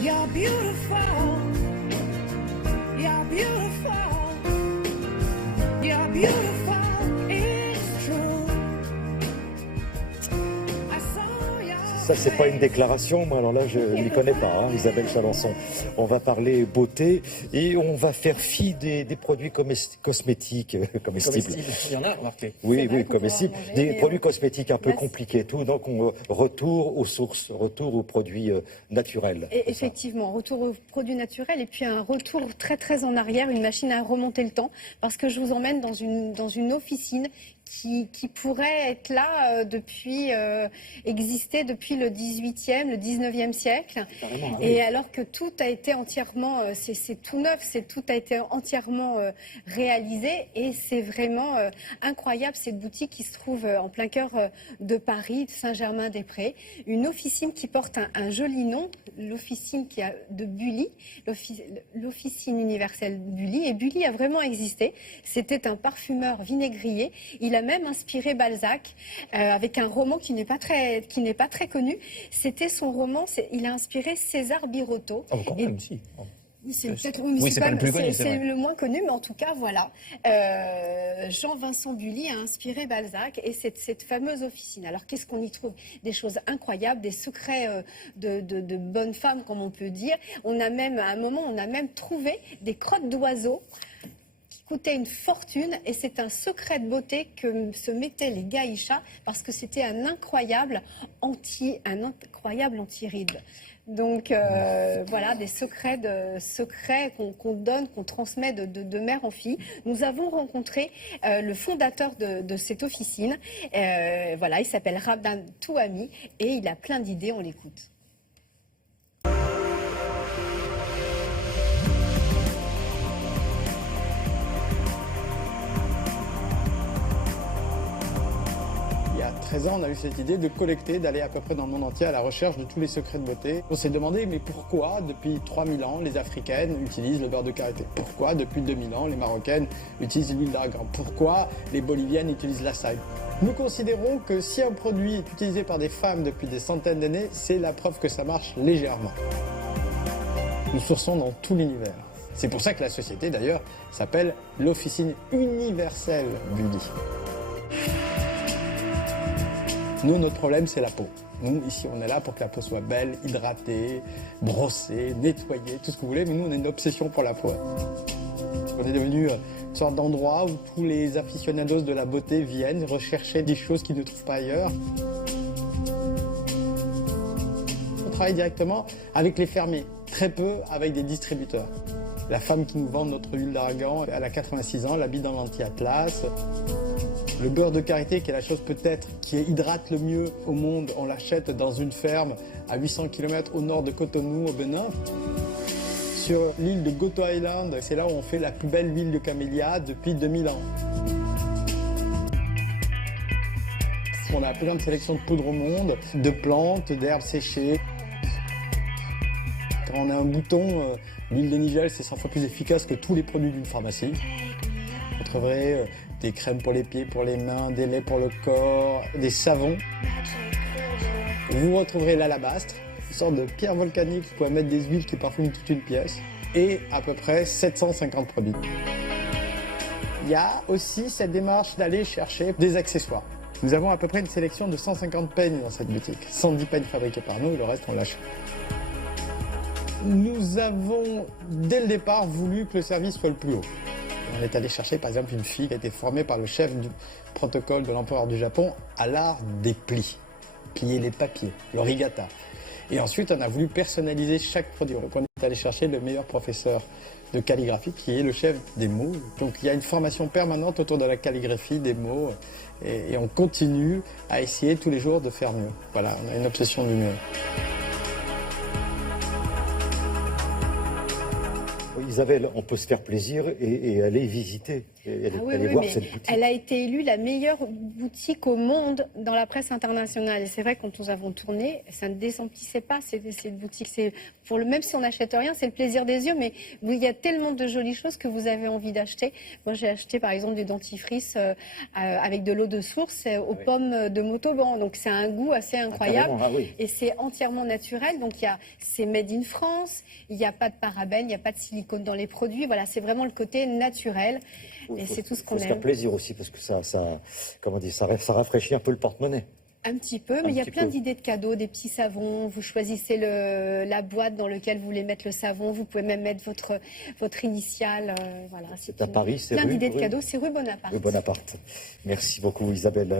You're beautiful. You're beautiful. You're beautiful. It's true. I saw your Ça, c'est pas une déclaration, moi, alors là, je n'y connais pas, hein, Isabelle Chalençon. On va parler beauté et on va faire fi des produits cosmétiques, comestibles. Il y en a, remarquez. Oui, vrai oui, qu'on pourra comestibles. manger, Des mais produits cosmétiques un peu là, c'est- compliqués, tout. Donc, on retour aux sources, retour aux produits naturels. Et C'est ça. effectivement, retour aux produits naturels et puis un retour très très en arrière, une machine à remonter le temps, parce que je vous emmène dans une officine qui pourrait être là exister depuis le 18e, le 19e siècle. Carrément, oui. Et alors que tout a été entièrement, c'est tout neuf, tout a été entièrement réalisé et c'est vraiment incroyable cette boutique qui se trouve en plein cœur de Paris, de Saint-Germain-des-Prés. Une officine qui porte un joli nom, l'officine de Bully, l'officine universelle Bully. Et Bully a vraiment existé. C'était un parfumeur vinaigrier. Il a même inspiré Balzac avec un roman qui n'est pas très connu. C'était son roman. Il a inspiré César Birotteau. Oh, quand Et- même, si. c'est peut-être Oui, c'est pas le plus connu, c'est c'est vrai. le moins connu, mais en tout cas, voilà. Jean-Vincent Bully a inspiré Balzac et cette fameuse officine. Alors, qu'est-ce qu'on y trouve? Des choses incroyables, des secrets de bonnes femmes, comme on peut dire. À un moment, on a même trouvé des crottes d'oiseaux qui coûtaient une fortune et c'est un secret de beauté que se mettaient les geishas parce que c'était un incroyable anti-rides. Donc voilà, des secrets qu'on donne, qu'on transmet de mère en fille. Nous avons rencontré le fondateur de cette officine. Voilà, il s'appelle Rabdan Touami et il a plein d'idées, on l'écoute. Il y a 13 ans, on a eu cette idée de collecter, d'aller à peu près dans le monde entier à la recherche de tous les secrets de beauté. On s'est demandé, mais pourquoi, depuis 3000 ans, les Africaines utilisent le beurre de karité? Pourquoi, depuis 2000 ans, les Marocaines utilisent l'huile d'argan? Pourquoi, les Boliviennes utilisent l'açaï? Nous considérons que si un produit est utilisé par des femmes depuis des centaines d'années, c'est la preuve que ça marche légèrement. Nous sourçons dans tout l'univers. C'est pour ça que la société, d'ailleurs, s'appelle l'Officine universelle Bully. Nous, notre problème, c'est la peau. Nous, ici, on est là pour que la peau soit belle, hydratée, brossée, nettoyée, tout ce que vous voulez, mais nous, on a une obsession pour la peau. On est devenu une sorte d'endroit où tous les aficionados de la beauté viennent rechercher des choses qu'ils ne trouvent pas ailleurs. On travaille directement avec les fermiers, très peu avec des distributeurs. La femme qui nous vend notre huile d'argan, elle a 86 ans, elle habite dans l'anti-Atlas. Le beurre de karité, qui est la chose peut-être qui hydrate le mieux au monde, on l'achète dans une ferme à 800 km au nord de Cotonou, au Bénin. Sur l'île de Goto Island, c'est là où on fait la plus belle huile de camélia depuis 2000 ans. On a plein de sélections de poudre au monde, de plantes, d'herbes séchées. Quand on a un bouton, l'huile de Nigel, c'est 100 fois plus efficace que tous les produits d'une pharmacie. Vous trouverez des crèmes pour les pieds, pour les mains, des laits pour le corps, des savons. Vous retrouverez l'alabastre, une sorte de pierre volcanique, vous pouvez mettre des huiles qui parfument toute une pièce, et à peu près 750 produits. Il y a aussi cette démarche d'aller chercher des accessoires. Nous avons à peu près une sélection de 150 peignes dans cette boutique, 110 peignes fabriquées par nous, et le reste on l'achète. Nous avons, dès le départ, voulu que le service soit le plus haut. On est allé chercher par exemple une fille qui a été formée par le chef du protocole de l'empereur du Japon à l'art des plis, plier les papiers, l'origata. Et ensuite on a voulu personnaliser chaque produit. Donc on est allé chercher le meilleur professeur de calligraphie qui est le chef des mots. Donc il y a une formation permanente autour de la calligraphie, des mots, et on continue à essayer tous les jours de faire mieux. Voilà, on a une obsession du mieux. Isabelle, on peut se faire plaisir et aller visiter, aller voir mais cette boutique. elle a été élue la meilleure boutique au monde dans la presse internationale. Et c'est vrai, quand nous avons tourné, ça ne désemplissait pas cette boutique. C'est même si on n'achète rien, c'est le plaisir des yeux. Mais il y a tellement de jolies choses que vous avez envie d'acheter. Moi, j'ai acheté par exemple des dentifrices avec de l'eau de source aux pommes de Montauban. Donc c'est un goût assez incroyable. Et c'est entièrement naturel. Donc c'est made in France. Il n'y a pas de parabènes, il n'y a pas de silicone dans les produits. Voilà, c'est vraiment le côté naturel. Et c'est tout ce qu'on aime. Il faut se faire plaisir aussi parce que ça rafraîchit un peu le porte-monnaie. Un petit peu, mais il y a plein d'idées de cadeaux, des petits savons. Vous choisissez la boîte dans laquelle vous voulez mettre le savon. Vous pouvez même mettre votre initiale. Voilà, c'est à Paris, c'est plein d'idées de cadeaux. C'est rue Bonaparte. Rue Bonaparte. Merci beaucoup, Isabelle.